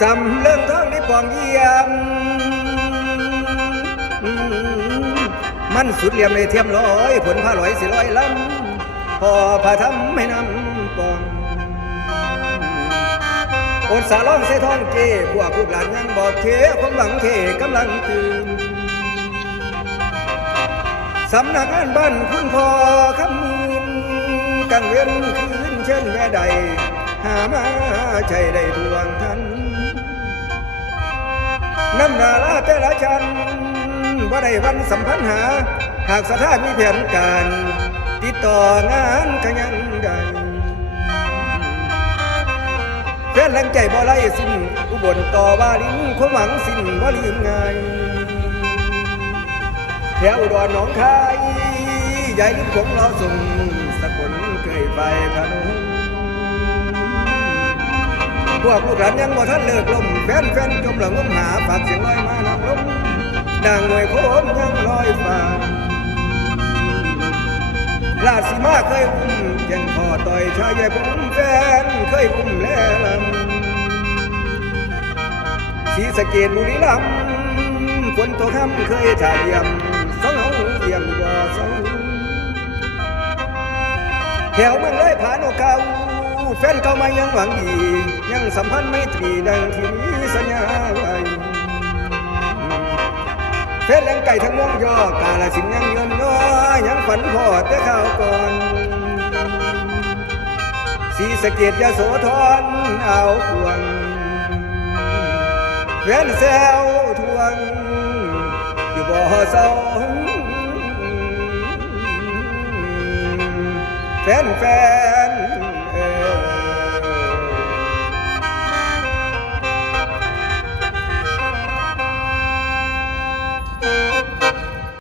สำเรื่องท้องในปองเยี่ยม มันสุดเหลี่ยมในเทียมร้อย ผลผ้าลอยสิลอยลำพอผ้าทำให้นำปองอดสาล่องใส่ท้องเก้พวกผู้หลานยังบอกเทความหวังเทกำลังตื่นสำนักงานบ้านคุณพ่อคำมืนกังเว้นคืนเช่นแม่ใด หามาใช่ได้ดวงทัน น้ำนาลาแต่ละชันว่าได้วันสัมพันหา หากสถานมีแผนการ ติดต่องานขยันใดแฟนแรงใจบ่ไล่สิ้นอุบลต่อว่าลิ้นความหวังสิ้นว่าลืมง่ายแถวอุดรหนองคายใหญ่ลิ้นผมรอส่งสกุลเคยไปพะนมพวกลูกหลานยังบ่ทันเลิกลมแฟนแฟนจมหลังงมหา ดังหน่วยโคมยังลอยฟ้าลาดสีมาเคยอุ้มเจนพ่อต่อยชายใหญ่ผมแฟนเคยอุ้มแลลำสีสะเกดบุรีรัมย์ฝนตกค่ำเคยถ่ายเยี่ยมสองเฮาเยี่ยมกว่าเสาแถวเมืองเลยผ่านโอกาแฟนเก่ามายังหวังดี ยังสัมพันธ์ไม่ตรีดังที่มีสัญญาไว้ แฟนแรงไก่ทั้งม่วงยอกาลสินยังเงินน้อยยังฝันพอแต่ข้าวก่อนสีสะเกดยาโสธรเอาควงแฟนแซวทวง อยู่บ่อเศร้าแฟนแฟน